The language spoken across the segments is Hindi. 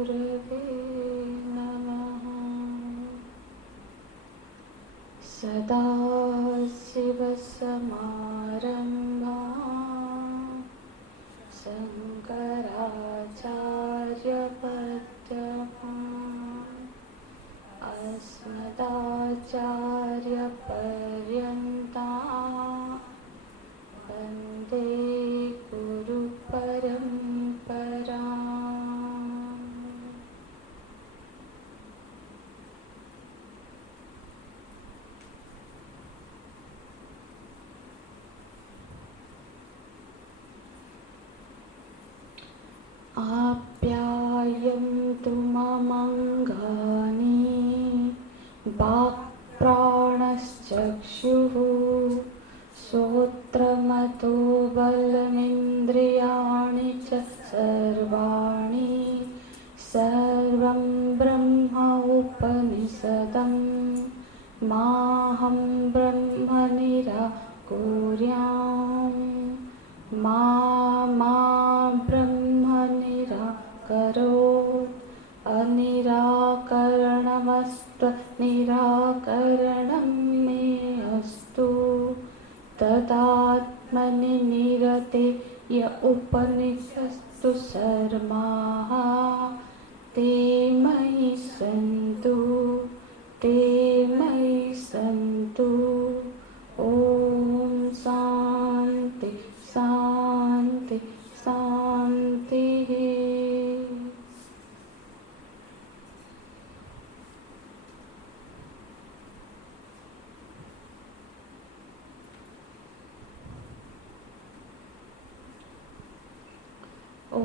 गुरवे नमः। सदाशिवसमारम्भां शङ्कराचार्यमध्यमाम् अस्मदाचार्यपर्यन्तां वन्दे गुरुपरम्पराम्। आप्यायन्तु ममङ्गानि वाक्प्राणश्चक्षुः श्रोत्रमतो बलमिन्द्रियाणि च सर्वाणि सर्वं ब्रह्म उपनिषदं माहं ब्रह्म निराकुर्याम् मा ब्रह्म निराकरोत् अनिराकरणमस्त्वनिराकरणं मे अस्तु तदात्मनि निरते य उपनिषत्सु सर्वाः ते मयि सन्तु ते मयि सन्तु। ॐ शान्ति शान्ति शान्तिः। ॐ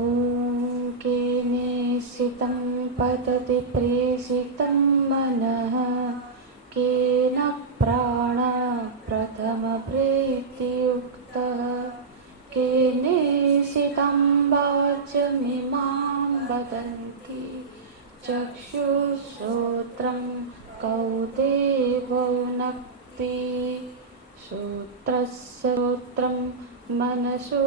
केनेषितं पतति प्रेषितं मनः केन प्राणप्रथमप्रीतियुक्तः केनेषितं वाचमिमां वदन्ति चक्षुश्रोत्रं कौ देवो नक्ति श्रोत्रं मनसो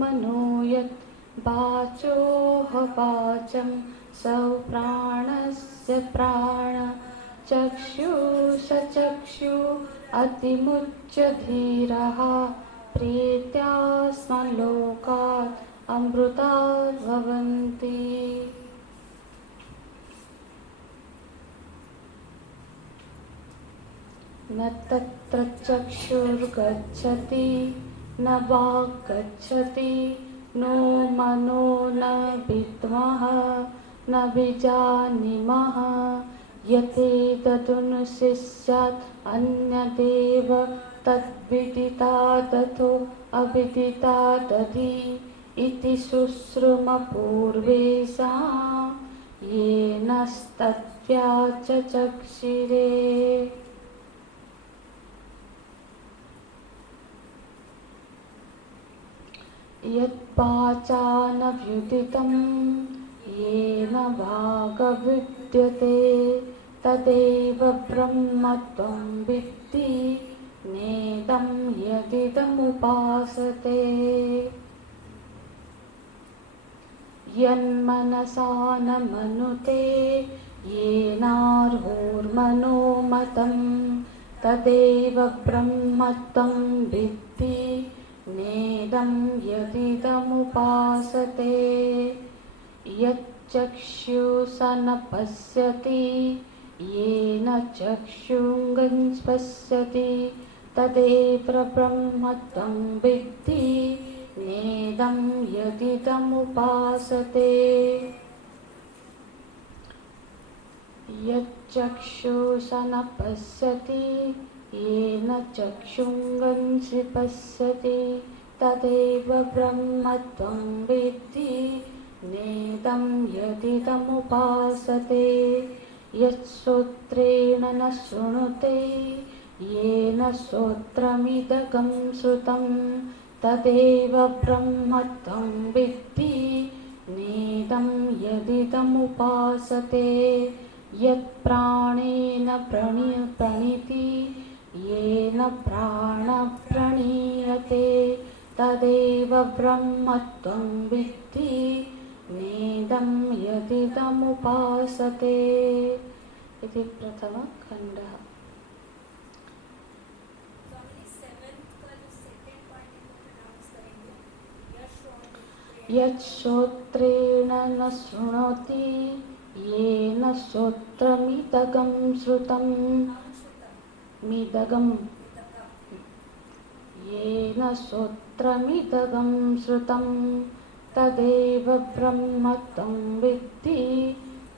मनो यत् वाचोऽहवाचं सौ प्राणस्य प्राण चक्षुषचक्षु अतिमुच्य धीरः प्रीत्या स्मलोकात् अमृतात् भवन्ति। न तत्र चक्षुर्गच्छति न वाक् गच्छति नो मनो न विद्मः न विजानीमः यतेतदनुशिष्यात् अन्यदेव तद्विदितादथो अविदितादधि इति शुश्रुमपूर्वेषां येनस्तद्व्याचचक्षिरे। यद्वाचा न व्युदितं येन वागविद्यते तदेव ब्रह्मत्वं विद्धि नेदं यदिदमुपासते। यन्मनसा न मनुते येनार्होर्मनोमतं तदेव ब्रह्मत्वं विद्धि नेदं यदिदमुपासते। यच्चक्षुषा न पश्यति येन चक्षुङ्गं पश्यति तदेव ब्रह्मत्वं विद्धि नेदं यदिदमुपासते। यच्चक्षुषा न पश्यति येन चक्षुङ्गं पश्यति तदेव ब्रह्मत्वं विद्धि नेदं यदिदमुपासते। यच्छ्रोत्रेण न शृणुते येन श्रोत्रमिदं श्रुतं तदेव ब्रह्मत्वं विद्धि नेदं यदिदमुपासते। यत्प्राणेन प्रणीति येन प्राणप्रणीयते तदेव ब्रह्मत्वं विद्धि नेदं यदिदमुपासते इति प्रथमखण्डः। यच्छ्रोत्रेण न शृणोति येन श्रोत्रमिदगं श्रुतं मिदगं येन श्रोत्रमिदगं श्रुतं तदेव ब्रह्म तं विद्धि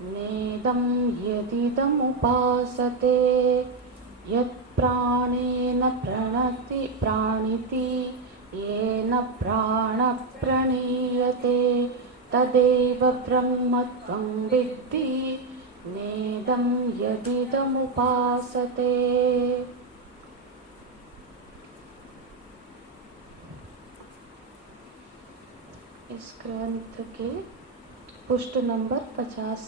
नेदं यदिदमुपासते। यत्प्राणेन प्राणिति येन प्राणप्रणीयते तदेव ब्रह्म त्वं विद्धि नेदं यदिदमुपासते। इस ग्रंथ के पुष्ट नंबर 50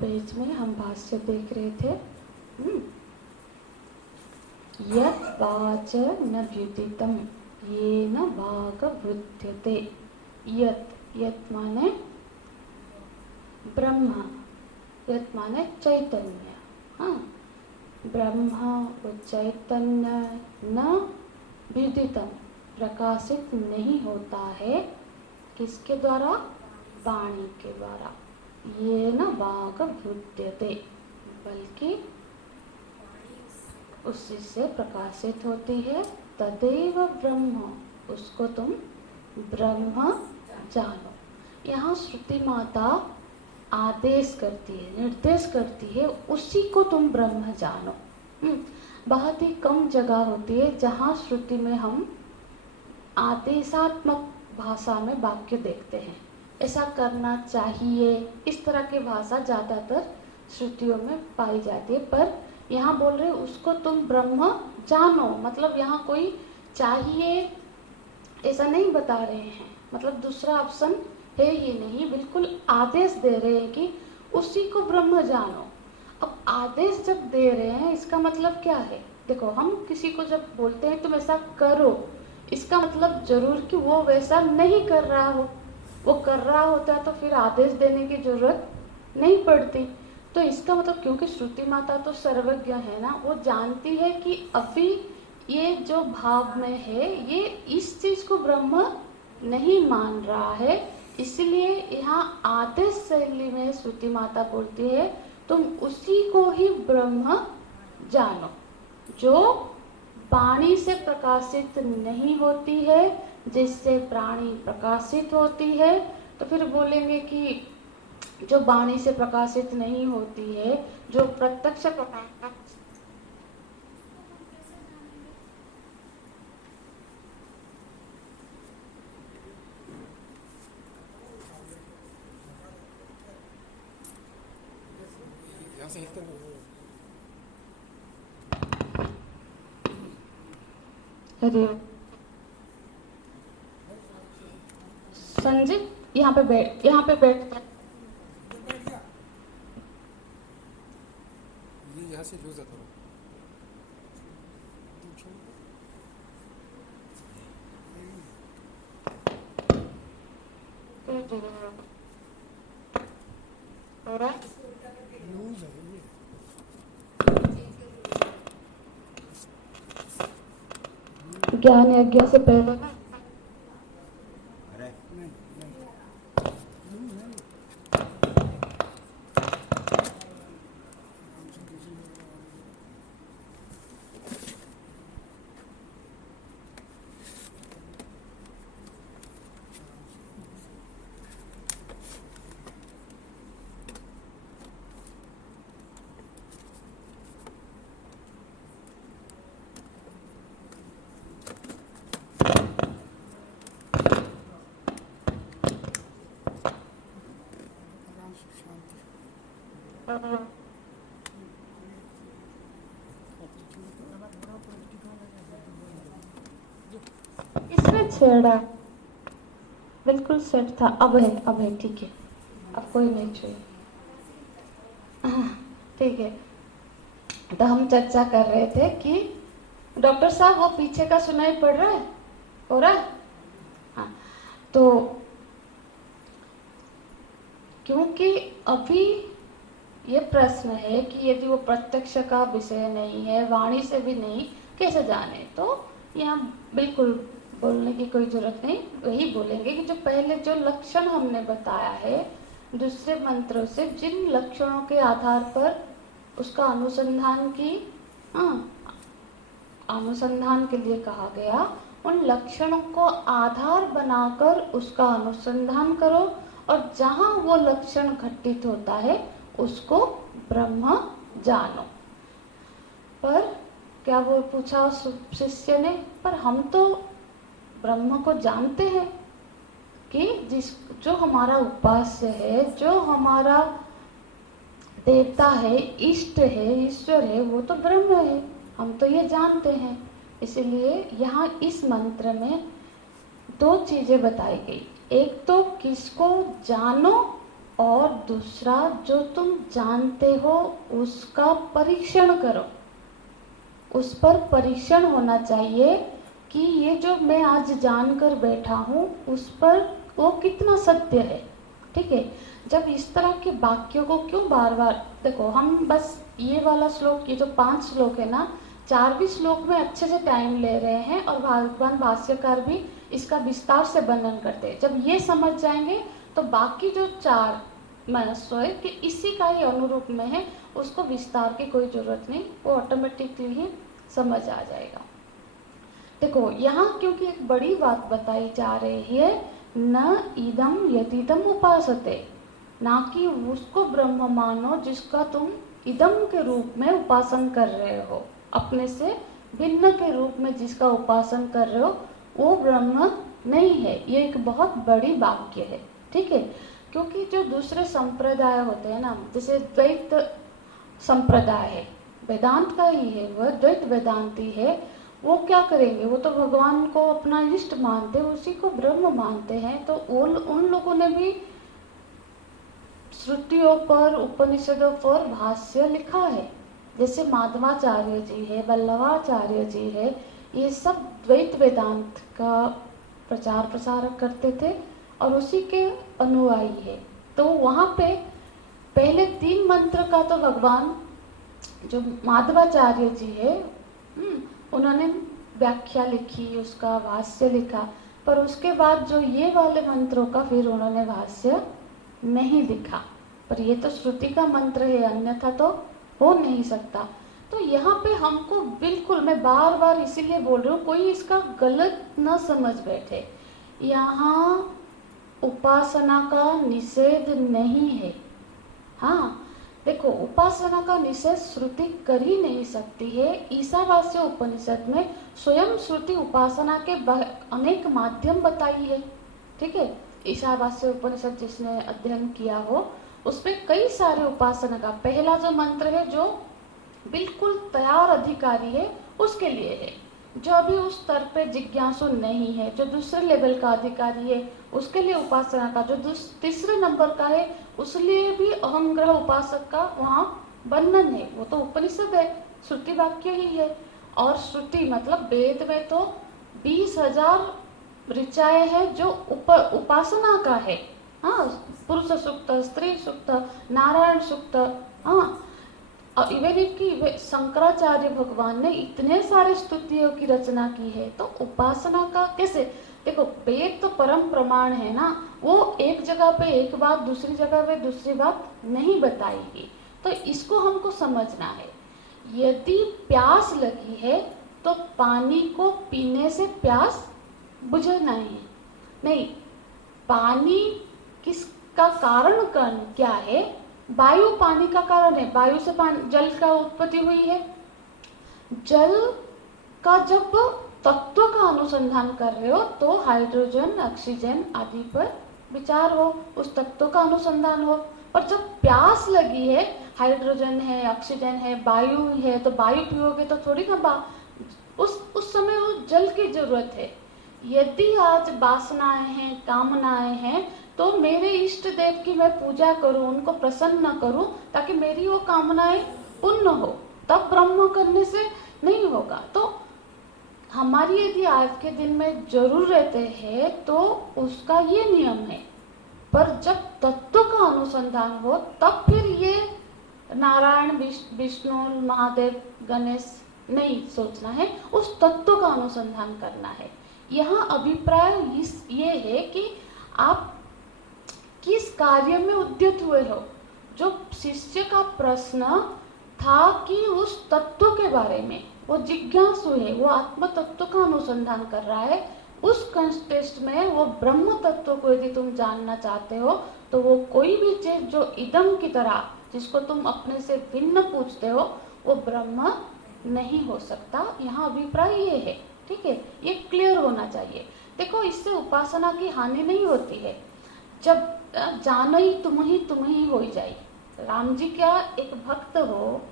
पेज में हम भाष्य देख रहे थे। यत् वाच न व्युदितं येन वागवृध्यते। यत् माने ब्रह्म, यत् माने चैतन्य। हाँ, ब्रह्म वो चैतन्य न व्युदितं प्रकाशित नहीं होता है। किसके द्वारा? वाणी के द्वारा। ये न वागवृध्यते, बल्कि उसी से प्रकाशित होती है। तदेव ब्रह्म, उसको तुम ब्रह्म जानो। यहाँ श्रुति माता आदेश करती है, निर्देश करती है, उसी को तुम ब्रह्म जानो। बहुत ही कम जगह होती है जहाँ श्रुति में हम आदेशात्मक भाषा में वाक्य देखते हैं। ऐसा करना चाहिए, इस तरह की भाषा ज़्यादातर श्रुतियों में पाई जाती है। पर यहाँ बोल रहे उसको तुम ब्रह्म जानो, मतलब यहाँ कोई चाहिए ऐसा नहीं बता रहे हैं, मतलब दूसरा ऑप्शन है ही नहीं, बिल्कुल आदेश दे रहे हैं कि उसी को ब्रह्म जानो। अब आदेश जब दे रहे हैं इसका मतलब क्या है? देखो, हम किसी को जब बोलते हैं तुम ऐसा करो, इसका मतलब जरूर कि वो वैसा नहीं कर रहा हो। वो कर रहा होता तो फिर आदेश देने की जरूरत नहीं पड़ती। तो इसका मतलब, क्योंकि श्रुति माता तो सर्वज्ञ है ना, वो जानती है कि अभी ये जो भाव में है ये इस चीज को ब्रह्म नहीं मान रहा है, इसलिए यहाँ आदेश शैली में श्रुति माता बोलती है तुम उसी को ही ब्रह्म जानो, जो वाणी से प्रकाशित नहीं होती है, जिससे प्राणी प्रकाशित होती है। तो फिर बोलेंगे कि जो वाणी से प्रकाशित नहीं होती है, जो प्रत्यक्ष प्रकाश संजीव यहाँ पे बैठ ये यहाँ से जो जाता ज्ञान यज्ञ से पहले इसमें छेड़ा बिल्कुल सेट था। अब है ठीक है, अब कोई नहीं छुए। ठीक है, तो हम चर्चा कर रहे थे कि डॉक्टर साहब वो पीछे का सुनाई पड़ रहा है, हो रहा है? हाँ, तो क्योंकि अभी ये प्रश्न है कि यदि वो प्रत्यक्ष का विषय नहीं है, वाणी से भी नहीं, कैसे जाने? तो यहाँ बिल्कुल बोलने की कोई जरूरत नहीं, वही बोलेंगे कि जो पहले जो लक्षण हमने बताया है दूसरे मंत्रों से, जिन लक्षणों के आधार पर उसका अनुसंधान की, अनुसंधान के लिए कहा गया, उन लक्षणों को आधार बनाकर उसका अनुसंधान करो, और जहाँ वो लक्षण घटित होता है उसको ब्रह्म जानो। पर क्या वो पूछा उस शिष्य ने, पर हम तो ब्रह्म को जानते हैं कि जो हमारा उपास्य है, जो हमारा देवता है, इष्ट है, ईश्वर है, वो तो ब्रह्म है, हम तो ये जानते हैं। इसलिए यहाँ इस मंत्र में दो चीजें बताई गई, एक तो किसको जानो, और दूसरा जो तुम जानते हो उसका परीक्षण करो। उस पर परीक्षण होना चाहिए कि ये जो मैं आज जानकर बैठा हूँ उस पर वो कितना सत्य है। ठीक है, जब इस तरह के वाक्यों को क्यों बार बार, देखो हम बस ये वाला श्लोक, ये जो 5 श्लोक है ना, 4 श्लोक में अच्छे से टाइम ले रहे हैं, और भगवान भाष्यकार भी इसका विस्तार से वर्णन करते हैं। जब ये समझ जाएंगे तो बाकी जो 4 मनस्व है कि इसी का ही अनुरूप में है, उसको विस्तार की कोई जरूरत नहीं, वो ऑटोमेटिकली ही समझ आ जाएगा। देखो यहाँ क्योंकि एक बड़ी बात बताई जा रही है, न इदम यदिदम उपासते, ना कि उसको ब्रह्म मानो जिसका तुम इदम के रूप में उपासन कर रहे हो, अपने से भिन्न के रूप में जिसका उपासन कर रहे हो वो ब्रह्म नहीं है। ये एक बहुत बड़ी वाक्य है। ठीक है, क्योंकि जो दूसरे संप्रदाय होते हैं ना, जैसे द्वैत संप्रदाय है, वेदांत का ही है, वह द्वैत वेदांती है, वो क्या करेंगे, वो तो भगवान को अपना इष्ट मानते, उसी को ब्रह्म मानते हैं। तो उन लोगों ने भी श्रुतियों पर, उपनिषदों पर भाष्य लिखा है, जैसे माधवाचार्य जी है, वल्लभाचार्य जी है, ये सब द्वैत वेदांत का प्रचार प्रसार करते थे और उसी के अनुयायी है। तो वहाँ पे पहले 3 मंत्र का तो भगवान जो माधवाचार्य जी है, उन्होंने व्याख्या लिखी, उसका भाष्य लिखा, पर उसके बाद जो ये वाले मंत्रों का फिर उन्होंने भाष्य नहीं लिखा। पर ये तो श्रुति का मंत्र है, अन्यथा तो हो नहीं सकता। तो यहाँ पे हमको बिल्कुल, मैं बार बार इसीलिए बोल रही हूँ, कोई इसका गलत न समझ बैठे। यहाँ उपासना का निषेध नहीं है। हाँ देखो, उपासना का निषेध श्रुति कर ही नहीं सकती है। ईशावास्य उपनिषद में स्वयं श्रुति उपासना के अनेक माध्यम बताई है। ठीक है, ईशावास्य उपनिषद जिसने अध्ययन किया हो उसमें कई सारे उपासना का, पहला जो मंत्र है जो बिल्कुल तैयार अधिकारी है उसके लिए है, जो अभी उस स्तर पे जिज्ञासु नहीं है, जो दूसरे लेवल का अधिकारी है उसके लिए उपासना का, जो तीसरे नंबर का है उसलिए भी अहंग्रह उपासक का वहाँ वर्णन है। वो तो उपनिषद है, श्रुति वाक्य ही है। और श्रुति मतलब वेद में तो 20,000 ऋचाएं हैं जो उपासना का है। हाँ, पुरुष सूक्त, स्त्री सूक्त, नारायण सूक्त, हाँ, और इवन की शंकराचार्य भगवान ने इतने सारे स्तुतियों की रचना की है। तो उपासना का कैसे, देखो वेद तो परम प्रमाण है ना, वो एक जगह पे एक बात, दूसरी जगह पे दूसरी बात नहीं बताएगी। तो इसको हमको समझना है। यदि प्यास लगी है तो पानी को पीने से प्यास बुझना है नहीं, पानी किसका कारण क्या है, वायु पानी का कारण है, वायु से जल का उत्पत्ति हुई है। जल का जब तत्व का अनुसंधान कर रहे हो तो हाइड्रोजन, ऑक्सीजन आदि पर विचार हो, उस तत्व का अनुसंधान हो। और जब प्यास लगी है, हाइड्रोजन है, ऑक्सीजन है, वायु है, तो वायु पियोगे तो थोड़ी ना उस समय वो जल की जरूरत है। यदि आज वासनाएं हैं, कामनाएं हैं, तो मेरे इष्ट देव की मैं पूजा करूं, उनको प्रसन्न करूं, ताकि मेरी वो कामनाएं पूर्ण हो, तब ब्रह्म करने से नहीं होगा। तो हमारी यदि आज के दिन में जरूरत है तो उसका ये नियम है, पर जब तत्व का अनुसंधान हो तब फिर ये नारायण विष्णु महादेव गणेश नहीं सोचना है, उस तत्व का अनुसंधान करना है। यहाँ अभिप्राय ये है कि आप किस कार्य में उद्यत हुए हो। जो शिष्य का प्रश्न था कि उस तत्व के बारे में वो जिज्ञासु है, वो आत्म तत्व का अनुसंधान कर रहा है। उस कंटेस्ट में वो ब्रह्म तत्व को यदि तुम जानना चाहते हो तो वो कोई भी चीज जो इदम की तरह, जिसको तुम अपने से भिन्न पूछते हो, वो ब्रह्म नहीं हो सकता। यहाँ अभिप्राय ये है, ठीक है, ये क्लियर होना चाहिए। देखो, इससे उपासना की हानि नहीं होती है। जब जान ही तुम ही हो जाए। राम जी क्या एक भक्त हो,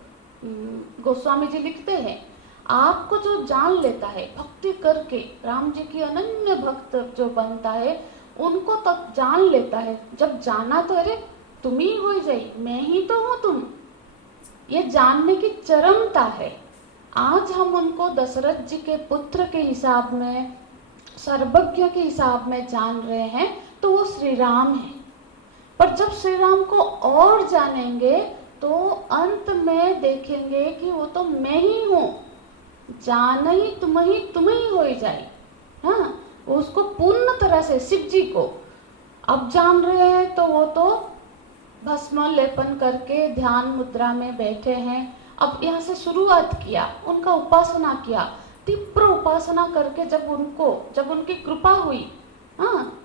गोस्वामी जी लिखते हैं, आपको जो जान लेता है भक्ति करके, राम जी की अनन्य भक्त जो बनता है उनको तब जान लेता है। जब जाना तो अरे तुम ही हो जाए, मैं ही तो हूँ तुम, ये जानने की चरमता है। आज हम उनको दशरथ जी के पुत्र के हिसाब में, सर्वज्ञ के हिसाब में जान रहे हैं, तो वो श्री राम है। पर जब श्री राम को और जानेंगे तो अंत में देखेंगे कि वो तो मैं ही हूँ, जान ही तुम ही हो जाए। हाँ, उसको पूर्ण तरह से शिव जी को अब जान रहे हैं तो वो तो भस्म लेपन करके ध्यान मुद्रा में बैठे हैं। अब यहाँ से शुरुआत किया, उनका उपासना किया, तीव्र उपासना करके जब उनकी कृपा हुई, हाँ,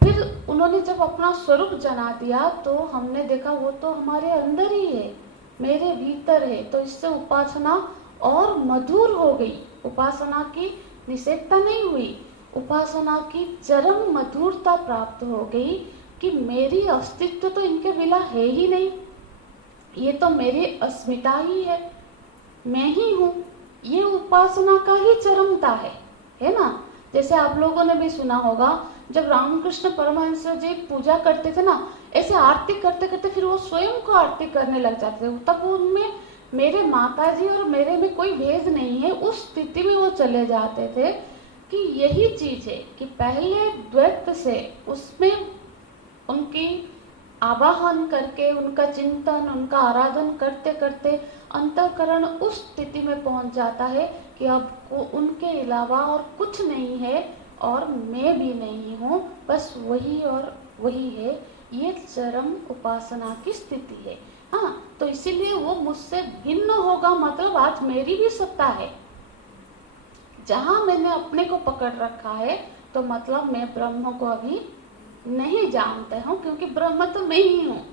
फिर उन्होंने जब अपना स्वरूप जना दिया तो हमने देखा वो तो हमारे अंदर ही है, मेरे भीतर है। तो इससे उपासना और मधुर हो गई। उपासना की निषेधता नहीं हुई, उपासना की चरम मधुरता प्राप्त हो गई कि मेरी अस्तित्व तो इनके बिना है ही नहीं, ये तो मेरी अस्मिता ही है, मैं ही हूँ। ये उपासना का ही चरमता है ना। जैसे आप लोगों ने भी सुना होगा, जब रामकृष्ण परमहंस जी पूजा करते थे ना, ऐसे आरती करते करते फिर वो स्वयं को आरती करने लग जाते थे। तब उनमें मेरे माता जी और मेरे में कोई भेद नहीं है, उस स्थिति में वो चले जाते थे कि यही चीज है कि पहले द्वैत से उसमें उनकी आवाहन करके, उनका चिंतन, उनका आराधन करते करते अंतःकरण उस स्थिति में पहुंच जाता है कि अब उनके अलावा और कुछ नहीं है और मैं भी नहीं हूँ, बस वही और वही है। ये चरम उपासना की स्थिति है। हाँ, तो इसीलिए वो मुझसे भिन्न होगा, मतलब आज मेरी भी सत्ता है। जहां मैंने अपने को पकड़ रखा है तो मतलब मैं ब्रह्म को अभी नहीं जानते हूँ, क्योंकि ब्रह्म तो मैं ही हूँ।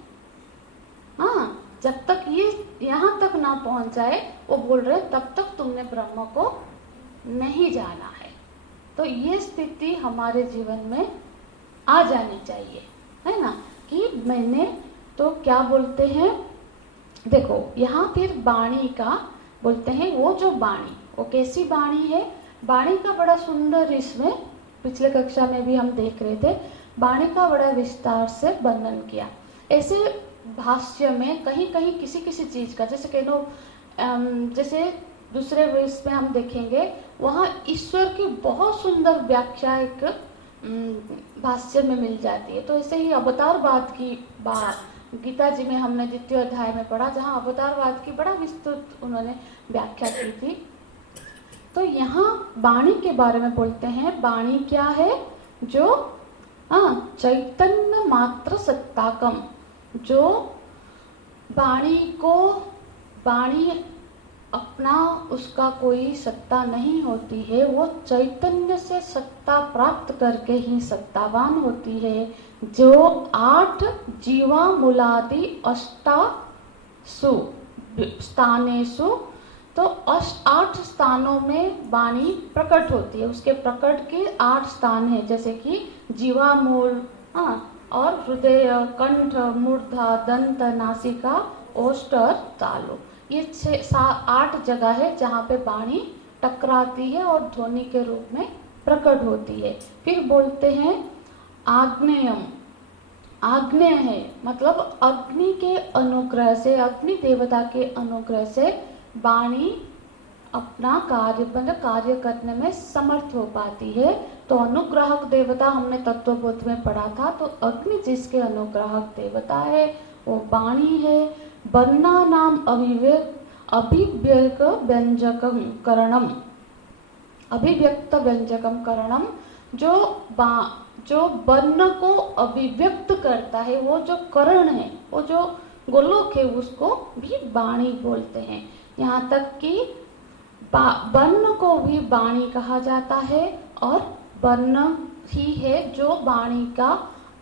हाँ, जब तक ये यहाँ तक ना पहुंच जाए, वो बोल रहे तब तक तुमने ब्रह्म को नहीं जाना है। तो ये स्थिति हमारे जीवन में आ जानी चाहिए, है ना, कि मैंने तो क्या बोलते हैं, देखो यहाँ फिर वाणी का बोलते हैं। वो जो वाणी, वो कैसी वाणी है, वाणी का बड़ा सुंदर, इसमें पिछले कक्षा में भी हम देख रहे थे, वाणी का बड़ा विस्तार से वर्णन किया। ऐसे भाष्य में कहीं कहीं किसी किसी चीज का, जैसे कह लो, जैसे दूसरे वेश में हम देखेंगे, वहाँ ईश्वर की बहुत सुंदर व्याख्या एक भाष्य में मिल जाती है। तो ऐसे ही अवतारवाद की बात गीता जी में हमने द्वितीय अध्याय में पढ़ा, जहाँ अवतारवाद की बड़ा विस्तृत उन्होंने व्याख्या की थी। तो यहाँ वाणी के बारे में बोलते हैं। वाणी क्या है, जो चैतन्य मात्र सत्ताकम, जो वाणी अपना उसका कोई सत्ता नहीं होती है, वो चैतन्य से सत्ता प्राप्त करके ही सत्तावान होती है। जो 8 जीवा मूलादि अष्टासु स्थानेषु, तो 8 स्थानों में वाणी प्रकट होती है। उसके प्रकट के 8 स्थान हैं, जैसे कि जीवा मूल, और हृदय, कंठ, मूर्धा, दंत, नासिका, ओष्ठ और तालु। ये 8 जगह है जहाँ पे वाणी टकराती है और ध्वनि के रूप में प्रकट होती है। फिर बोलते हैं आग्नेयम, आग्नेय है मतलब अग्नि के अनुग्रह से, अग्नि देवता के अनुग्रह से वाणी अपना कार्य मतलब कार्य करने में समर्थ हो पाती है। तो अनुग्राहक देवता हमने तत्वबोध में पढ़ा था, तो अग्नि जिसके अनुग्राहक देवता है वो वाणी है। वर्णा नाम अभिव्यक्त व्यंजकम करणम, अभिव्यक्त व्यंजकम करणम, जो वर्ण को अभिव्यक्त करता है, वो जो करण है, वो जो गोलोक है, उसको भी वाणी बोलते हैं। यहाँ तक कि वर्ण को भी वाणी कहा जाता है, और वर्ण ही है जो वाणी का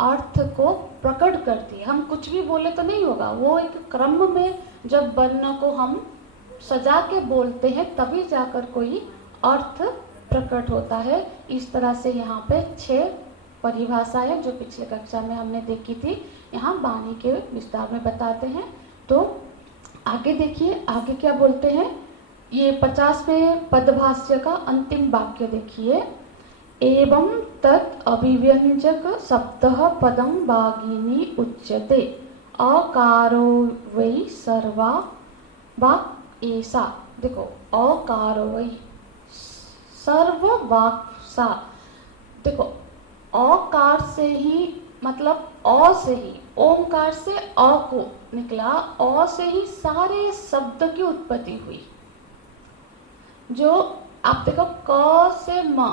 अर्थ को प्रकट करती है। हम कुछ भी बोले तो नहीं होगा, वो एक क्रम में जब वर्ण को हम सजा के बोलते हैं तभी जाकर कोई अर्थ प्रकट होता है। इस तरह से यहाँ पे 6 परिभाषाएं जो पिछले कक्षा में हमने देखी थी, यहाँ वाणी के विस्तार में बताते हैं। तो आगे देखिए, आगे क्या बोलते हैं। ये 50वें पदभाष्य का अंतिम वाक्य देखिए। एवं तत् अभिव्यंजक शब्दः पदं वागिनी उच्यते, अकारो वै सर्वा वाक् एषा। देखो, अकारो वै सर्व वाक् सा। देखो, अकार से ही मतलब अ से ही, ओंकार से अ को निकला, अ से ही सारे शब्द की उत्पत्ति हुई। जो आप देखो, क से म,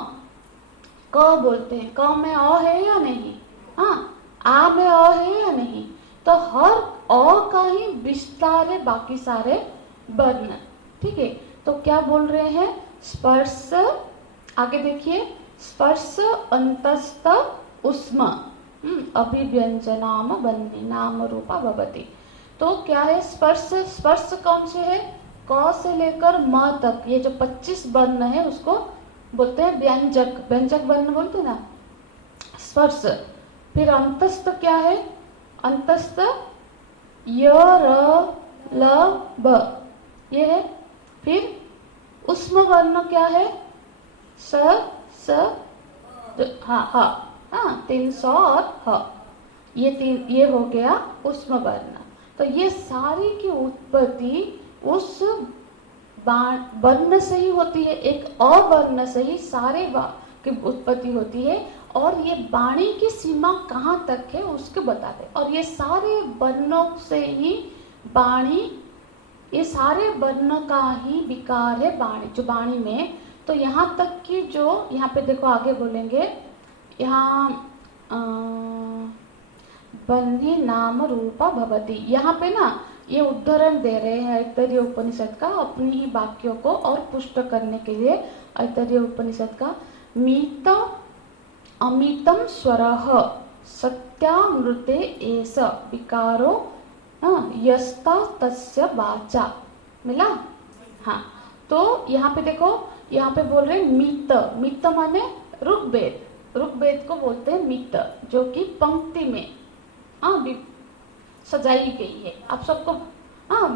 क बोलते हैं, क में अ है या नहीं, हाँ, आ में अ है या नहीं, तो हर अ का ही विस्तार है बाकी सारे वर्ण। ठीक है, तो क्या बोल रहे हैं, स्पर्श, आगे देखिए, स्पर्श अंतस्थ उष्म अभिव्यंजनाम बन्नी नाम रूपा भवति। तो क्या है स्पर्श, स्पर्श कौन से है, क से लेकर म तक, ये जो 25 वर्ण है उसको बोलते हैं व्यंजक, व्यंजक वर्ण बोलते हैं ना, स्पर्श। फिर अंतस्थ क्या है, अंतस्थ य र ल ब, ये है। फिर उष्म वर्ण क्या है, स स हाँ हाँ हाँ 300 और ह, ये हो गया उष्म वर्ण। तो ये सारी की उत्पत्ति उस वर्ण से ही होती है, एक अवर्ण से ही सारे की उत्पत्ति होती है। और ये वाणी की सीमा कहाँ तक है उसके बताते, और ये सारे वर्णों से ही वाणी, ये सारे वर्ण का ही विकार है वाणी, जो वाणी में। तो यहाँ तक कि जो यहाँ पे देखो आगे बोलेंगे, यहाँ बन्ही नाम रूपा भवति, यहाँ पे ना ये उदाहरण दे रहे हैं ऐतरेय उपनिषद का, अपनी ही वाक्यों को और पुष्ट करने के लिए। ऐतरेय उपनिषद का मीत अमितम स्वरः सत्यामृते एष विकारो यस्ता तस्य वाचा, मिला। हाँ, तो यहाँ पे देखो, यहाँ पे बोल रहे हैं मित, मित माने ऋग्वेद, ऋग्वेद को बोलते हैं मित, जो कि पंक्ति में सजाई गई है। आप सबको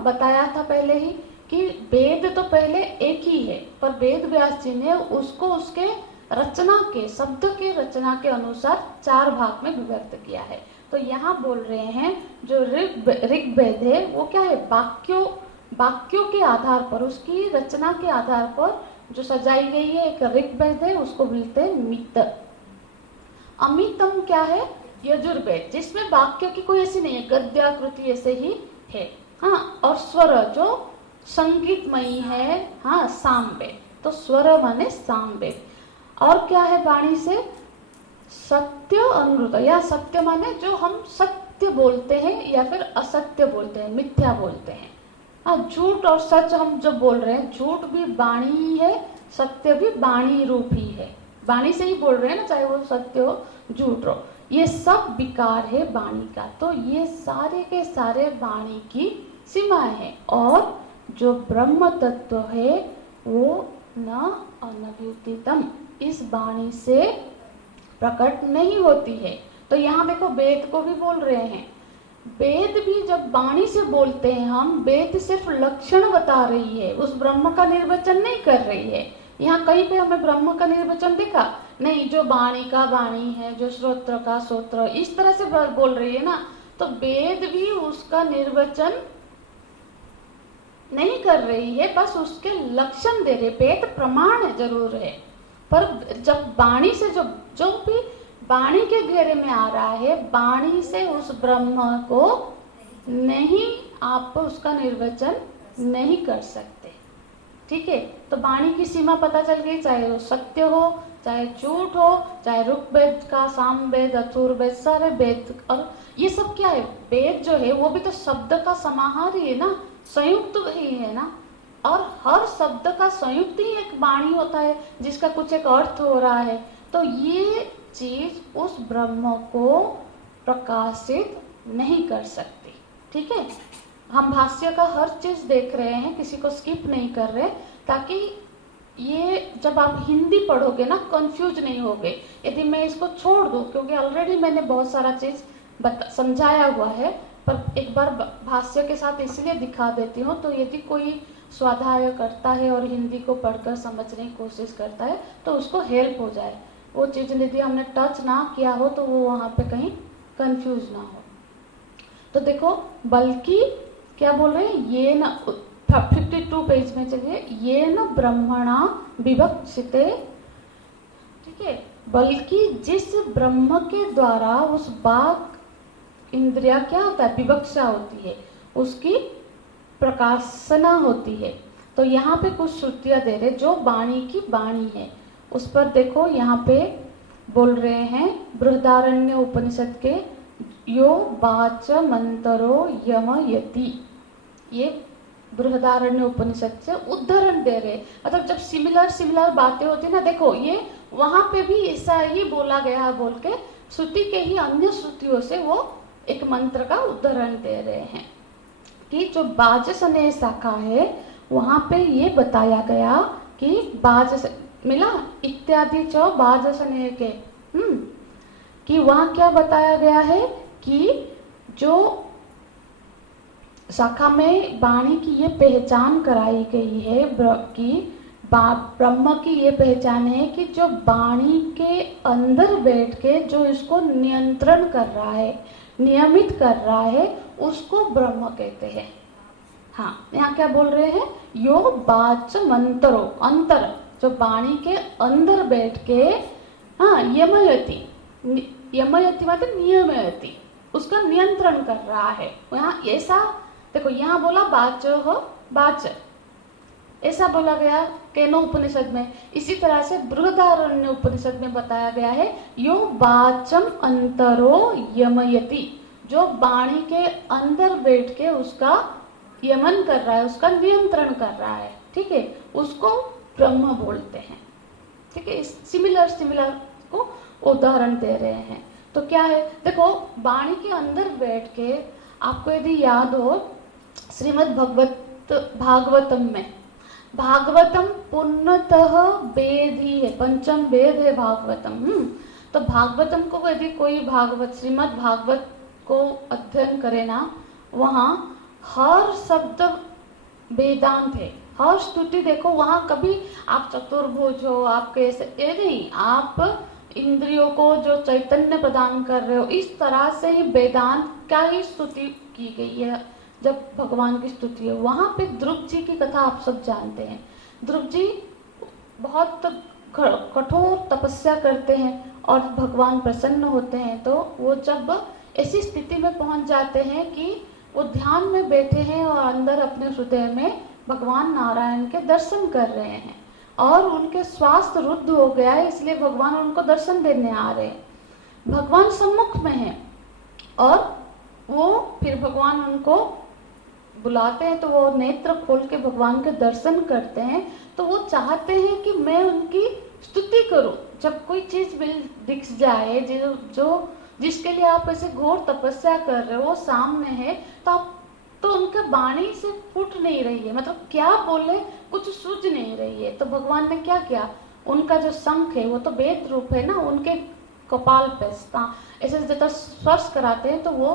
बताया था पहले ही कि वेद तो पहले एक ही है, पर वेद व्यास जी ने उसको उसके रचना के, शब्द के रचना के अनुसार 4 भाग में विभक्त किया है। तो यहाँ बोल रहे हैं जो ऋग्वेद है वो क्या है, वाक्यों के आधार पर, उसकी रचना के आधार पर जो सजाई गई है एक ऋग्वेद है, उसको बोलते हैं मित। अमितम क्या है, यजुर्वेद, जिसमें वाक्य की कोई ऐसी नहीं है, गद्याकृति ऐसे ही है। हाँ, और स्वर जो संगीतमयी है, हाँ, सामवेद। तो स्वर माने सामवेद। और क्या है वाणी से, सत्य अनृत, या सत्य माने जो हम सत्य बोलते हैं या फिर असत्य बोलते हैं, मिथ्या बोलते हैं। हाँ, झूठ और सच हम जो बोल रहे हैं, झूठ भी वाणी ही है, सत्य भी वाणी रूप ही है, वाणी से ही बोल रहे हैं ना, चाहे वो सत्य हो झूठ हो, ये सब विकार है वाणी का। तो ये सारे के सारे वाणी की सीमाएं हैं, और जो ब्रह्म तत्व है वो न अनभ्युतितम, इस वाणी से प्रकट नहीं होती है। तो यहाँ देखो वेद को भी बोल रहे हैं, वेद भी जब वाणी से बोलते हैं हम, वेद सिर्फ लक्षण बता रही है, उस ब्रह्म का निर्वचन नहीं कर रही है। यहाँ कहीं पे हमें ब्रह्म का निर्वचन देखा नहीं, जो वाणी का वाणी है, जो श्रोत्र का श्रोत्र, इस तरह से बोल रही है ना। तो वेद भी उसका निर्वचन नहीं कर रही है, बस उसके लक्षण दे रहे। वेद प्रमाण है जरूर है, पर जब वाणी से जो जो भी वाणी के घेरे में आ रहा है, वाणी से उस ब्रह्म को नहीं, आप उसका निर्वचन नहीं कर सकते। ठीक है, तो वाणी की सीमा पता चल गई, चाहे वो सत्य हो, चाहे झूठ हो, चाहे ऋग्वेद का, सामवेद, अथर्ववेद, सारे वेद। और ये सब क्या है, वेद जो है वो भी तो शब्द का समाहार ही है ना, संयुक्त ही है ना। और हर शब्द का संयुक्त ही एक वाणी होता है जिसका कुछ एक अर्थ हो रहा है। तो ये चीज उस ब्रह्म को प्रकाशित नहीं कर सकती। ठीक है, हम भाष्य का हर चीज देख रहे हैं, किसी को स्किप नहीं कर रहे, ताकि ये जब आप हिंदी पढ़ोगे ना कंफ्यूज नहीं होगे। यदि मैं इसको छोड़ दूं, क्योंकि ऑलरेडी मैंने बहुत सारा चीज समझाया हुआ है, पर एक बार भाष्य के साथ इसलिए दिखा देती हूँ, तो यदि कोई स्वाध्याय करता है और हिंदी को पढ़कर समझने की कोशिश करता है तो उसको हेल्प हो जाए। वो चीज़ यदि हमने टच ना किया हो तो वो वहाँ पे कहीं कंफ्यूज ना हो। तो देखो, बल्कि क्या बोल रहे हैं, ये न 52 पेज में चलिए, ये न ब्रह्मणा विवक्षिते। ठीक है, बल्कि जिस ब्रह्म के द्वारा उस वाक इंद्रिया क्या होता है, विवक्षा होती है, उसकी प्रकाशना होती है। तो यहाँ पे कुछ श्रुतियां दे रहे जो वाणी की वाणी है, उस पर देखो। यहाँ पे बोल रहे हैं बृहदारण्य उपनिषद के यो वाच मंतरो यमयति, ये बृहदारण्य उपनिषद से उदाहरण दे रहे। मतलब जब सिमिलर बातें होती है ना, देखो ये वहां पे भी ऐसा ही बोला गया है बोल के श्रुति के ही अन्य श्रुतियों से वो एक मंत्र का उदाहरण दे रहे हैं कि जो बाजसनेय शाखा है वहां पे ये बताया गया कि बाजस मिला इत्यादि जो बाजसनेय के कि वहां क्या बताया गया है कि जो शाखा में वाणी की ये पहचान कराई गई है कि ब्रह्म की ये पहचान है कि जो वाणी के अंदर बैठ के जो इसको नियंत्रण कर रहा है, नियमित कर रहा है, उसको ब्रह्म कहते हैं। हाँ, यहाँ क्या बोल रहे हैं, यो वाच मंत्रो, अंतर जो वाणी के अंदर बैठ के, हाँ, यमयति, यमयति मतलब नियमयति, उसका नियंत्रण कर रहा है। यहाँ ऐसा देखो, यहाँ बोला वाच हो, वाच ऐसा बोला गया केनो उपनिषद में। इसी तरह से बृहदारण्य उपनिषद में बताया गया है यो वाचम अंतरो यमयति, जो वाणी के अंदर बैठ के उसका यमन कर रहा है, उसका नियंत्रण कर रहा है। ठीक है, उसको ब्रह्म बोलते हैं। ठीक है, सिमिलर को उदाहरण दे रहे हैं। तो क्या है, देखो वाणी के अंदर बैठ के आपको यदि याद हो, श्रीमद् भागवतम में, भागवतम पूर्णतः वेद ही है, पंचम वेद है भागवतम। तो भागवतम को यदि कोई भागवत, श्रीमद् भागवत को अध्ययन करे ना, वहाँ हर शब्द वेदांत है, हर स्तुति देखो, वहाँ कभी आप चतुर्भुज हो, आप कैसे, ये नहीं, आप इंद्रियों को जो चैतन्य प्रदान कर रहे हो, इस तरह से ही वेदांत का ही स्तुति की गई है। जब भगवान की स्तुति है, वहाँ पे ध्रुव जी की कथा आप सब जानते हैं। ध्रुव जी बहुत कठोर तपस्या करते हैं और भगवान प्रसन्न होते हैं। तो वो जब ऐसी स्थिति में पहुंच जाते हैं कि वो ध्यान में बैठे हैं और अंदर अपने हृदय में भगवान नारायण के दर्शन कर रहे हैं और उनके स्वास्थ्य रुद्ध हो गया है, इसलिए भगवान उनको दर्शन देने आ रहे हैं। भगवान सम्मुख में है और वो फिर भगवान उनको बुलाते हैं, तो वो नेत्र खोल के भगवान के दर्शन करते हैं। तो वो चाहते हैं कि मैं उनकी स्तुति करूं। जब कोई चीज दिख जाए जो जिसके लिए आप ऐसे घोर तपस्या कर रहे हो, वो सामने है, तो आप तो उनका वाणी से फूट नहीं रही है, मतलब क्या बोले कुछ सूझ नहीं रही है। तो भगवान ने क्या किया, उनका जो शंख है वो तो वेद रूप है ना, उनके कपाल पे ऐसे जब स्पर्श कराते हैं तो वो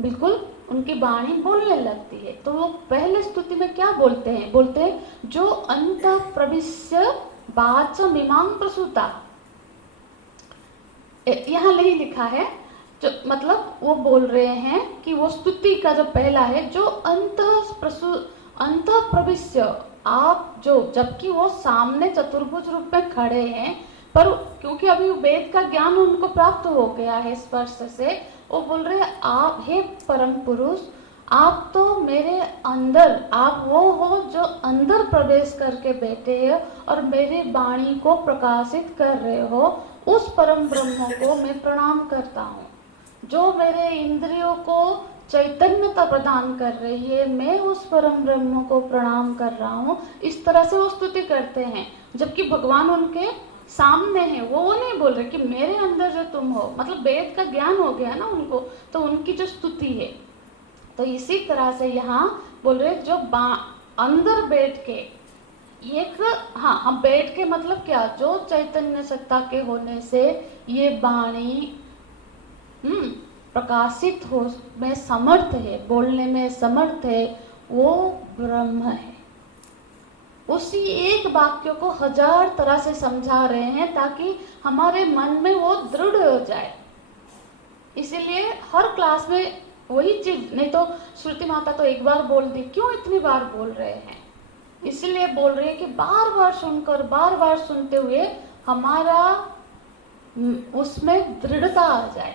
बिल्कुल उनकी वाणी बोलने लगती है। तो वो पहले स्तुति में क्या बोलते हैं, जो अंत प्रविश्य वाचम इमां प्रसूता, यहाँ नहीं लिखा है, जो मतलब वो बोल रहे हैं कि वो स्तुति का जो पहला है, जो अंत अंतः प्रविश्य, आप जो, जबकि वो सामने चतुर्भुज रूप में खड़े हैं, पर क्योंकि अभी वेद का ज्ञान उनको प्राप्त हो गया है स्पर्श से, वो बोल रहे हैं आप हे परम पुरुष, आप तो मेरे अंदर, आप वो हो जो अंदर प्रवेश करके बैठे हैं और मेरी वाणी को प्रकाशित कर रहे हो। उस परम ब्रह्म को मैं प्रणाम करता हूँ, जो मेरे इंद्रियों को चैतन्यता प्रदान कर रही है, मैं उस परम ब्रह्म को प्रणाम कर रहा हूँ। इस तरह से वो स्तुति करते हैं, जबकि भगवान उनके सामने है। वो नहीं बोल रहे कि मेरे अंदर जो तुम हो, मतलब वेद का ज्ञान हो गया ना उनको, तो उनकी जो स्तुति है। तो इसी तरह से यहाँ बोल रहे जो अंदर बैठ के एक, हाँ हम बैठ के मतलब क्या, जो चैतन्य सत्ता के होने से ये वाणी प्रकाशित हो में समर्थ है, बोलने में समर्थ है, वो ब्रह्म है। उसी एक वाक्य को 1000 तरह से समझा रहे हैं ताकि हमारे मन में वो दृढ़ हो जाए। इसीलिए हर क्लास में वही चीज, नहीं तो श्रुति माता तो एक बार बोल दी, क्यों इतनी बार बोल रहे हैं? इसलिए बोल रहे हैं कि बार बार सुनकर, बार बार सुनते हुए हमारा उसमें दृढ़ता आ जाए।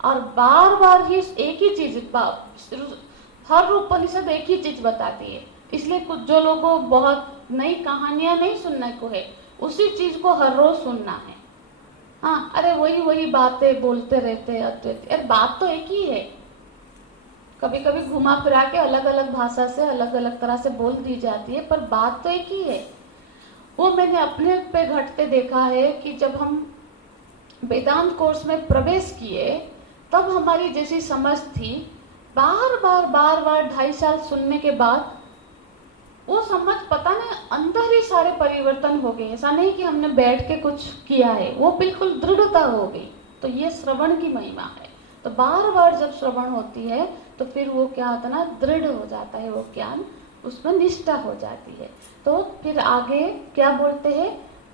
और बार बार ही एक ही चीज, हर उपनिषद एक ही चीज बताती है। इसलिए कुछ जो लोगों को बहुत नई कहानियां नहीं सुनने को है, उसी चीज को हर रोज सुनना है। हाँ, अरे वही वही बातें बोलते रहते हैं अद्वैत, अरे बात तो एक ही है। कभी कभी घुमा फिरा के अलग अलग भाषा से अलग अलग तरह से बोल दी जाती है, पर बात तो एक ही है। वो मैंने अपने पे घटते देखा है कि जब हम वेदांत कोर्स में प्रवेश किए, तब हमारी जैसी समझ थी, बार बार 2.5 साल सुनने के बाद वो समझ पता नहीं अंदर ही सारे परिवर्तन हो गए। ऐसा नहीं कि हमने बैठ के कुछ किया है, वो बिल्कुल दृढ़ता हो गई। तो ये श्रवण की महिमा है। तो बार बार जब श्रवण होती है तो फिर वो क्या होता है ना, दृढ़ हो जाता है वो ज्ञान, उसमें निष्ठा हो जाती है। तो फिर आगे क्या बोलते हैं,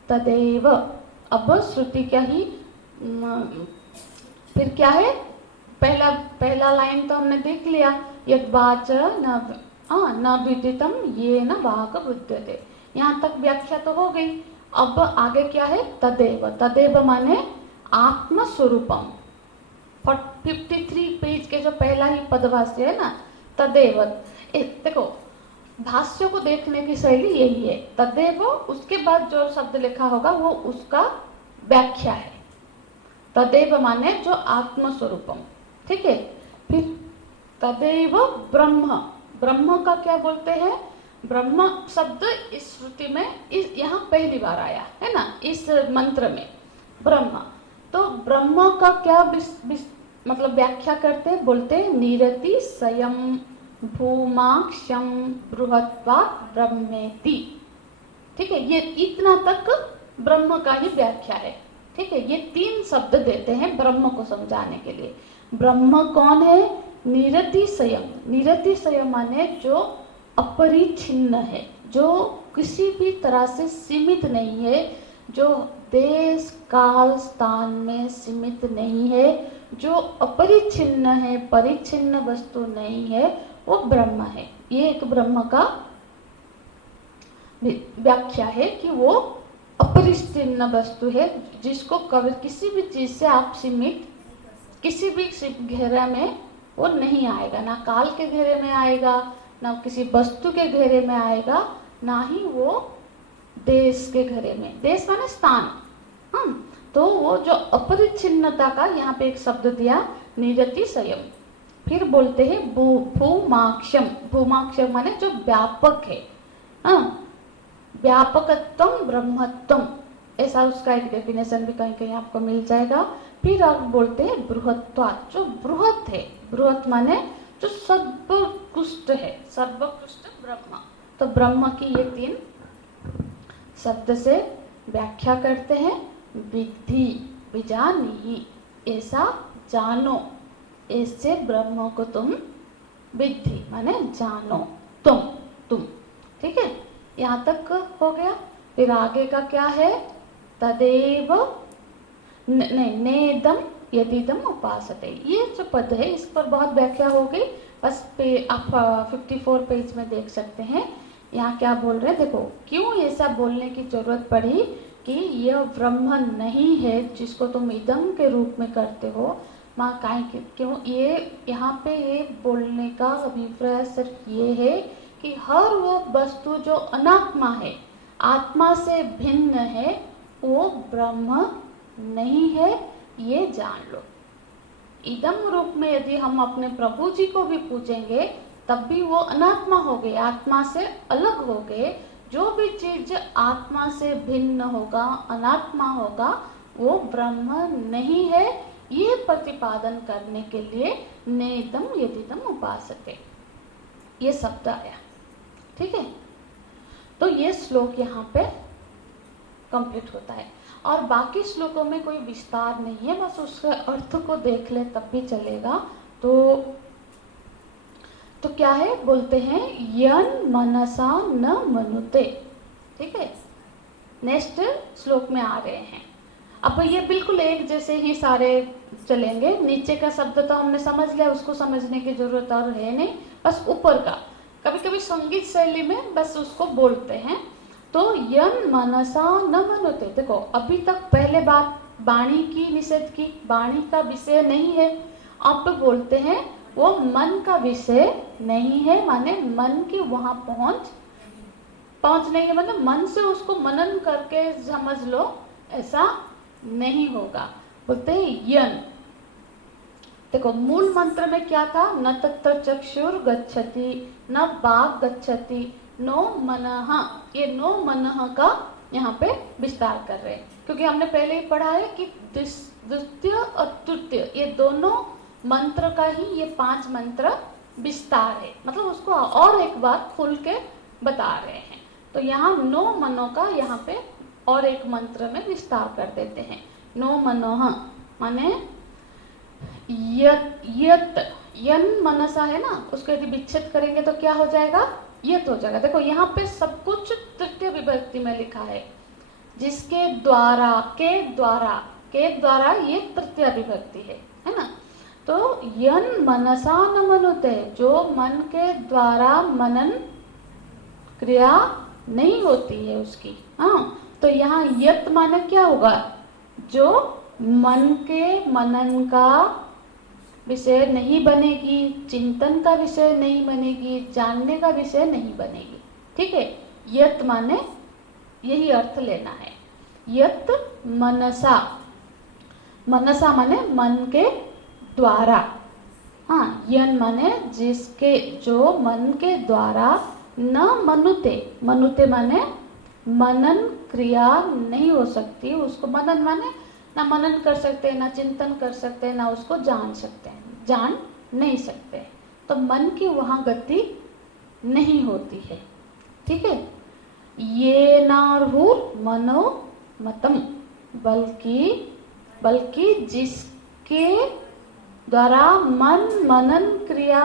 तदेव। अब श्रुति क्या ही फिर क्या है, पहला लाइन तो हमने देख लिया, यद्वाच न विदितम ये न वाक बुध्यते। यहाँ तक व्याख्या तो हो गई। अब आगे क्या है, तदेव। तदेव माने आत्मस्वरूपम। 53 पेज के जो पहला ही पदभाष्य है ना, तदेव। देखो भाष्यों को देखने की शैली यही है, तदेव, उसके बाद जो शब्द लिखा होगा वो उसका व्याख्या है। तदेव माने जो आत्मस्वरूपम, ठीक है। फिर तदेव ब्रह्म। ब्रह्म का क्या बोलते हैं, ब्रह्म शब्द इस श्रुति में यहाँ पहली बार आया है ना, इस मंत्र में ब्रह्म। तो ब्रह्म का क्या मतलब व्याख्या करते हैं, बोलते हैं निरति स्वयं भूमाक्षम बृहत्वात् ब्रह्मेति। ठीक है, ये इतना तक ब्रह्म का ही व्याख्या है। ठीक है, ये 3 शब्द देते हैं ब्रह्म को समझाने के लिए। ब्रह्म कौन है, निरति स्वयं। निरति स्वयं माने जो अपरिच्छिन्न है, जो किसी भी तरह से सीमित नहीं है, जो देश काल स्थान में सीमित नहीं है, जो अपरिच्छिन्न है, परिच्छिन्न वस्तु नहीं है, वो ब्रह्म है। ये एक ब्रह्म का व्याख्या है कि वो अपरिच्छिन्न वस्तु है, जिसको कभी किसी भी चीज से आप सीमित, किसी भी घेरे में वो नहीं आएगा, ना काल के घेरे में आएगा, ना किसी वस्तु के घेरे में आएगा, ना ही वो देश के घेरे में। देश माने स्थान। तो वो जो अपरिच्छिन्नता का यहाँ पे एक शब्द दिया, निरति स्वयं। फिर बोलते हैं भूमाक्षम। भूमाक्षम माने जो व्यापक है, व्यापकत्वम ब्रह्मत्वम, ऐसा उसका एक डेफिनेशन भी कहीं कहीं आपको मिल जाएगा। फिर आप बोलते हैं बृहत्वात्, जो बृहत है। बृहत माने जो सर्वोत्कृष्ट है, सर्वोत्कृष्ट ब्रह्म। तो ब्रह्म की ये 3 शब्द से व्याख्या करते हैं। विद्धि विजानीहि, ऐसा जानो, ऐसे ब्रह्म को तुम, विद्धि माने जानो, तुम। ठीक है, यहाँ तक हो गया। फिर आगे का क्या है, तदेव नेदम यदिदम उपासते। ये जो पद है इस पर बहुत व्याख्या हो गई, बस आप 54 पेज में देख सकते हैं। यहाँ क्या बोल रहे हैं, देखो क्यों ऐसा बोलने की जरूरत पड़ी कि यह ब्रह्म नहीं है जिसको तुम इदम के रूप में करते हो। माँ क्यों ये यहाँ पे ये बोलने का अभिप्राय सिर्फ ये है कि हर वो वस्तु जो अनात्मा है, आत्मा से भिन्न है, वो ब्रह्म नहीं है, ये जान लो। इदम रूप में यदि हम अपने प्रभु जी को भी पूजेंगे तब भी वो अनात्मा हो गए, आत्मा से अलग हो गए। जो भी चीज आत्मा से भिन्न होगा, अनात्मा होगा, वो ब्रह्म नहीं है। ये प्रतिपादन करने के लिए नेदम यदिदम उपासते ये शब्द आया। ठीक है, तो ये श्लोक यहाँ पे कंप्लीट होता है और बाकी श्लोकों में कोई विस्तार नहीं है, बस उसके अर्थ को देख ले तब भी चलेगा। तो क्या है, बोलते हैं यन मनसा न मनुते। ठीक है, नेक्स्ट श्लोक में आ रहे हैं। अब ये बिल्कुल एक जैसे ही सारे चलेंगे। नीचे का शब्द तो हमने समझ लिया, उसको समझने की जरूरत और है नहीं, बस ऊपर का कभी कभी संगीत शैली में बस उसको बोलते हैं। तो यन मनसा न मनुते, देखो अभी तक पहले बात वाणी की निषेध की, वाणी का विषय नहीं है। अब तो बोलते हैं वो मन का विषय नहीं है, माने मन की वहां पहुंच नहीं है, मतलब मन से उसको मनन करके समझ लो, ऐसा नहीं होगा। बोलते हैं यन, देखो मूल मंत्र में क्या था, न तत्र चक्षुर गच्छति न वाक् गच्छति नो मनः। ये नो मनः का यहाँ पे विस्तार कर रहे हैं, क्योंकि हमने पहले ही पढ़ा है कि द्वितीय और तृतीय ये दोनों मंत्र का ही ये 5 मंत्र विस्तार है, मतलब उसको और एक बार खुल के बता रहे हैं। तो यहाँ नो मनो का यहाँ पे और एक मंत्र में विस्तार कर देते हैं। नो मनोह माने यत यन मनसा है ना, उसको यदि विच्छेद करेंगे तो क्या हो जाएगा, यत हो जाएगा। देखो यहाँ पे सब कुछ तृतीय विभक्ति में लिखा है, जिसके द्वारा के द्वारा ये तृतीय विभक्ति है ना। तो यन मनसा न मनुते, जो मन के द्वारा मनन क्रिया नहीं होती है उसकी। हाँ, तो यहाँ यत माने क्या होगा, जो मन के मनन का विषय नहीं बनेगी, चिंतन का विषय नहीं बनेगी, जानने का विषय नहीं बनेगी। ठीक है, यत माने यही अर्थ लेना है। यत मनसा, मनसा माने मन के द्वारा। हाँ, यन माने जिसके, जो मन के द्वारा, न मनुते, मनुते माने मनन क्रिया नहीं हो सकती उसको। मनन माने ना मनन कर सकते, ना चिंतन कर सकते, ना उसको जान सकते हैं, जान नहीं सकते। तो मन की वहाँ गति नहीं होती है। ठीक है, ये नारहुर मनो मतम, बल्कि जिसके द्वारा मन मनन क्रिया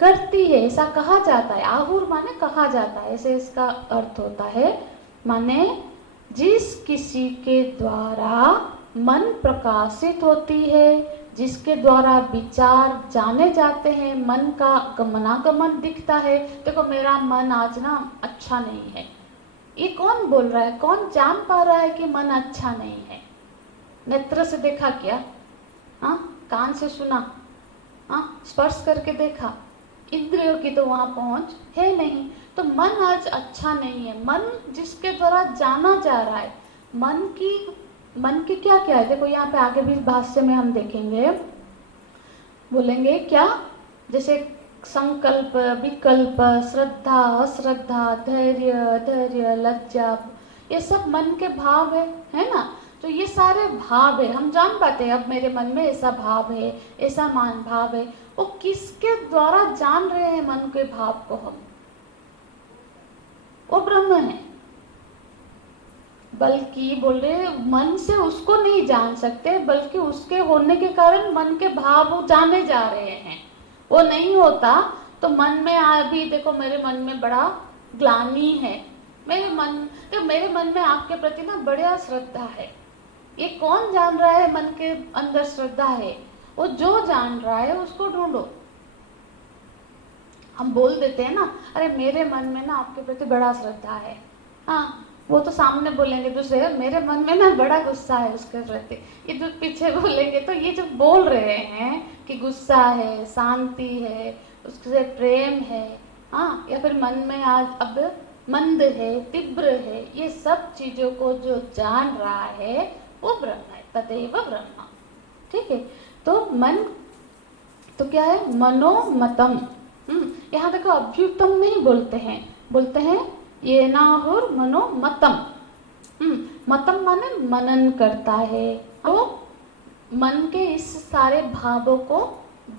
करती है, ऐसा कहा जाता है। आहुर माने कहा जाता है, ऐसे इसका अर्थ होता है। माने जिस किसी के द्वारा मन प्रकाशित होती है, जिसके द्वारा विचार जाने जाते हैं, मन का गमनागमन दिखता है। देखो मेरा मन आज ना अच्छा नहीं है, ये कौन बोल रहा है, कौन जान पा रहा है कि मन अच्छा नहीं है? नेत्र से देखा क्या, हाँ, कान से सुना, हाँ, स्पर्श करके देखा, इंद्रियों की तो वहां पहुंच है नहीं। तो मन आज अच्छा नहीं है, मन जिसके द्वारा जाना जा रहा है। मन की क्या क्या है, देखो यहाँ पे आगे भी भाष्य में हम देखेंगे, बोलेंगे क्या, जैसे संकल्प, विकल्प, श्रद्धा, अश्रद्धा, धैर्य, लज्जा, ये सब मन के भाव है ना। तो ये सारे भाव है, हम जान पाते हैं अब मेरे मन में ऐसा भाव है, ऐसा मान भाव है। वो किसके द्वारा जान रहे हैं मन के भाव को हम? वो ब्रह्म है। बल्कि बोले मन से उसको नहीं जान सकते, बल्कि उसके होने के कारण मन के भाव जाने जा रहे हैं। वो नहीं होता तो मन में अभी देखो मेरे मन में बड़ा ग्लानि है, मेरे मन में आपके प्रति ना बड़ा श्रद्धा है। ये कौन जान रहा है मन के अंदर श्रद्धा है? वो जो जान रहा है उसको ढूंढो, हम बोल देते हैं ना, अरे मेरे मन में ना आपके प्रति बड़ा श्रद्धा है, हाँ वो तो सामने बोलेंगे दूसरे, मेरे मन में ना बड़ा गुस्सा है उसके प्रति, ये जो पीछे बोलेंगे। तो ये जो बोल रहे हैं कि गुस्सा है, शांति है, उससे प्रेम है, हाँ, या फिर मन में आज अब मंद है, तीव्र है, ये सब चीजों को जो जान रहा है वो ब्रह्म है, तदेव ब्रह्म। ठीक है, तो मन तो क्या है, मनोमतम। यहाँ देखो अभ्युतम नहीं बोलते हैं, बोलते हैं ये नाहुर मनोमतम। मतम माने मनन करता है, तो मन के इस सारे भावों को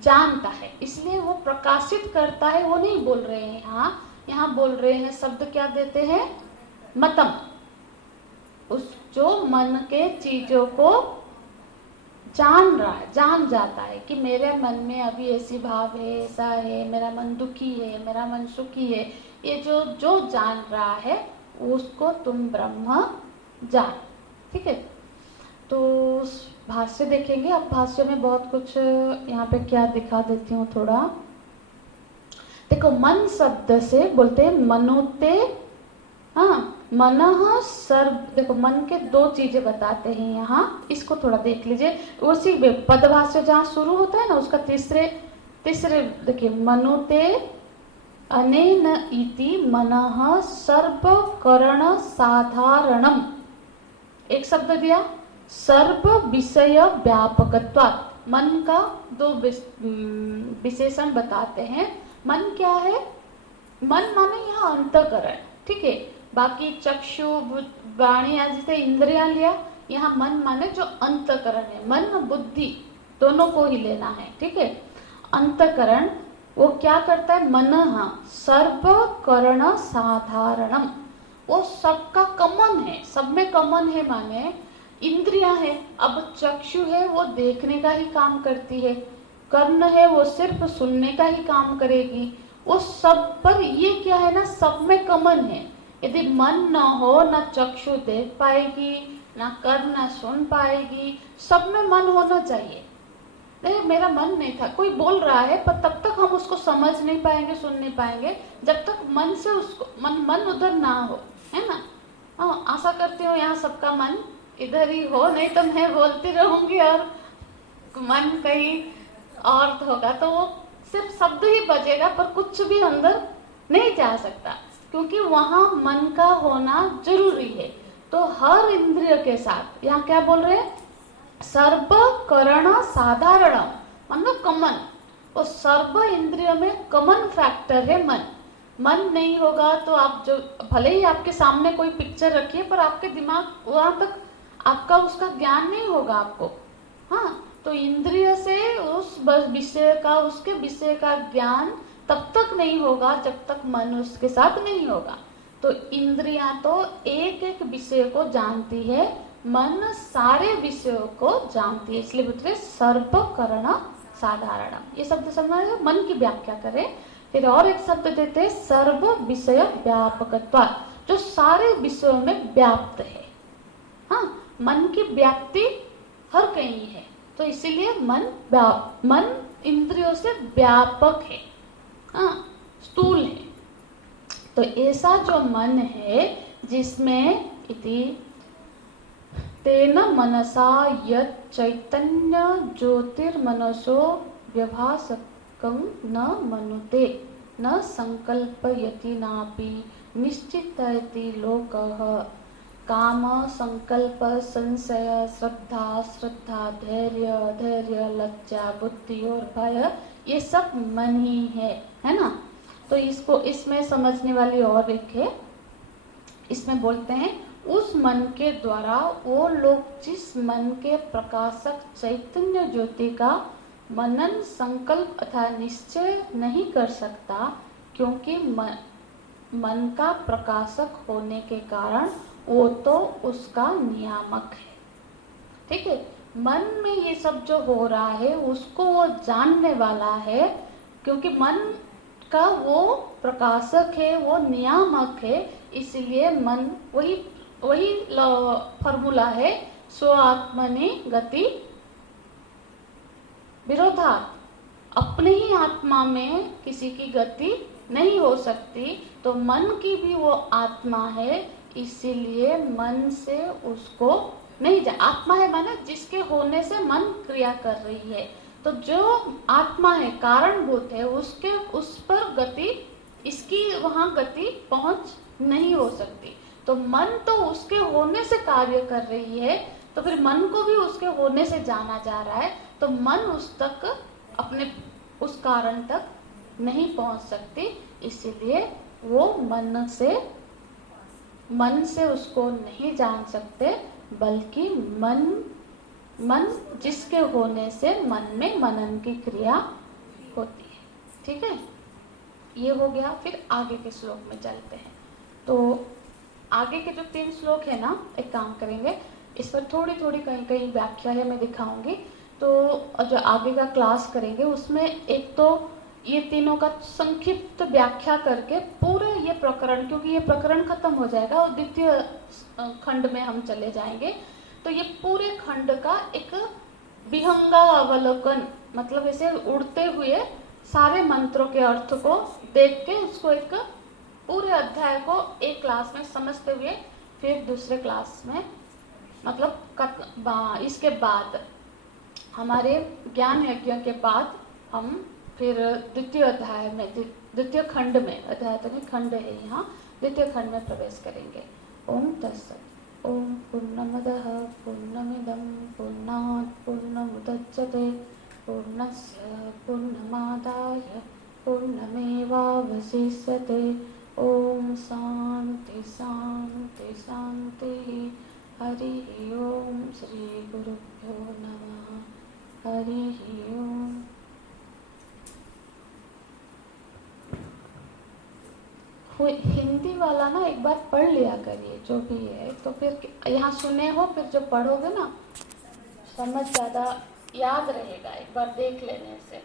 जानता है, इसलिए वो प्रकाशित करता है, वो नहीं बोल रहे हैं। यहाँ बोल रहे हैं, शब्द क्या देते हैं, मतम, उस जो मन के चीजों को जान रहा है, जान जाता है कि मेरे मन में अभी ऐसी भाव है, ऐसा है, मेरा मन दुखी है, मेरा मन सुखी है, ये जो जो जान रहा है उसको तुम ब्रह्म जान। ठीक है, तो भाष्य देखेंगे। अब भाष्य में बहुत कुछ यहाँ पे क्या दिखा देती हूँ थोड़ा। देखो मन शब्द से बोलते हैं मनोते, हाँ, मनः सर्व। देखो मन के दो चीजें बताते हैं यहाँ, इसको थोड़ा देख लीजिए। उसी पदभाष्य जहाँ शुरू होता है ना, उसका तीसरे देखिए, मनोते अनेन इति मनः सर्व करण साधारणम, एक शब्द दिया, सर्व विषय व्यापकत्वात्। मन का दो विशेषण बताते हैं। मन क्या है, मन माने यहाँ अंतःकरण, ठीक है, बाकी चक्षु वाणी आदि से इंद्रियां लिया, यहाँ मन माने जो अंतःकरण है, मन बुद्धि दोनों को ही लेना है। ठीक है, अंतःकरण वो क्या करता है, मनः सर्व करण साधारणम, वो सबका कॉमन है, सब में कॉमन है, माने इंद्रियां है, अब चक्षु है वो देखने का ही काम करती है, कर्ण है वो सिर्फ सुनने का ही काम करेगी, वो सब पर ये क्या है ना, सब में कॉमन है। यदि मन न हो, न चक्षु देख पाएगी, न कर्ण सुन पाएगी, सब में मन होना चाहिए। नहीं, मेरा मन नहीं था, कोई बोल रहा है, पर तब तक हम उसको समझ नहीं पाएंगे, सुन नहीं पाएंगे, जब तक मन से उसको मन उधर ना हो, है ना। हाँ, आशा करती हूँ यहाँ सबका मन इधर ही हो, नहीं तो मैं बोलती रहूंगी और मन कहीं और होगा, तो वो सिर्फ शब्द ही बजेगा, पर कुछ भी अंदर नहीं जा सकता, क्योंकि वहां मन का होना जरूरी है। तो हर इंद्रिय के साथ, यहाँ क्या बोल रहे हैं, सर्व करण साधारण, मतलब कॉमन, वो सर्व इंद्रिय में कॉमन फैक्टर है मन। मन नहीं होगा तो आप जो भले ही आपके सामने कोई पिक्चर रखिए, पर आपके दिमाग वहां तक आपका उसका ज्ञान नहीं होगा आपको। हाँ, तो इंद्रिय से उस विषय का, उसके विषय का ज्ञान तब तक नहीं होगा जब तक मन उसके साथ नहीं होगा। तो इंद्रियां तो एक एक विषय को जानती है, मन सारे विषयों को जानती है, इसलिए बोलते हैं सर्व करण साधारण। ये शब्द समझ, मन की व्याख्या करें। फिर और एक शब्द देते हैं सर्व विषय व्यापकत्वात्, जो सारे विषयों में व्याप्त है। हाँ, मन की व्याप्ति हर कहीं है, तो इसीलिए मन इंद्रियों से व्यापक है, हाँ, स्थूल है। तो ऐसा जो मन है जिसमें इति तेन मनसा यत् चैतन्य ज्योतिर्मनसो व्यभासकं न मनुते न संकल्पयति नापि निश्चितयति लोकः काम संकल्प संशय श्रद्धा धैर्य लज्जा बुद्धि और भय, ये सब मन ही है ना। तो इसको इसमें समझने वाली और एक है, इसमें बोलते हैं उस मन के द्वारा वो लोग जिस मन के प्रकाशक चैतन्य ज्योति का मनन संकल्प अथवा निश्चय नहीं कर सकता, क्योंकि मन का प्रकाशक होने के कारण वो तो उसका नियामक है। ठीक है, मन में ये सब जो हो रहा है उसको वो जानने वाला है, क्योंकि मन का वो प्रकाशक है, वो नियामक है, इसलिए मन वही फॉर्मूला है, स्व आत्मनि गति विरोधात्, अपने ही आत्मा में किसी की गति नहीं हो सकती, तो मन की भी वो आत्मा है, इसीलिए मन से उसको नहीं जा। आत्मा है माने जिसके होने से मन क्रिया कर रही है, तो जो आत्मा है कारणभूत है उसके उस पर गति, इसकी वहां गति पहुंच नहीं हो सकती। तो मन तो उसके होने से कार्य कर रही है, तो फिर मन को भी उसके होने से जाना जा रहा है, तो मन उस तक अपने उस कारण तक नहीं पहुंच सकती, इसीलिए वो मन से उसको नहीं जान सकते, बल्कि मन जिसके होने से मन में मनन की क्रिया होती है। ठीक है, ये हो गया। फिर आगे के श्लोक में चलते हैं। तो आगे के जो 3 श्लोक है ना, एक काम करेंगे, इस पर थोड़ी थोड़ी कहीं कहीं व्याख्या है मैं दिखाऊंगी। तो जो आगे का क्लास करेंगे उसमें एक तो ये तीनों का संक्षिप्त व्याख्या करके पूरे ये प्रकरण, क्योंकि ये प्रकरण खत्म हो जाएगा और द्वितीय खंड में हम चले जाएंगे, तो ये पूरे खंड का एक विहंगा अवलोकन, मतलब ऐसे उड़ते हुए सारे मंत्रों के अर्थ को देख के उसको एक पूरे अध्याय को एक क्लास में समझते हुए फिर दूसरे क्लास में, मतलब इसके बाद हमारे ज्ञान यज्ञ के बाद हम फिर द्वितीय अध्याय में, द्वितीय खंड में, अध्याय तो नहीं खंड है यहाँ, द्वितीय खंड में प्रवेश करेंगे। ओम तत्सत्। ओम पूर्णमदः पूर्णमिदं पूर्णात् पूर्णमुदच्यते पूर्णस्य पूर्णमादाय पूर्णमेवावशिष्यते। ओम शांति शांति शांति। हरि ओम। श्री गुरुभ्यो नमः। हरि ओम। हिंदी वाला ना एक बार पढ़ लिया करिए जो भी है, तो फिर यहाँ सुने हो, फिर जो पढ़ोगे ना समझ ज़्यादा याद रहेगा एक बार देख लेने से।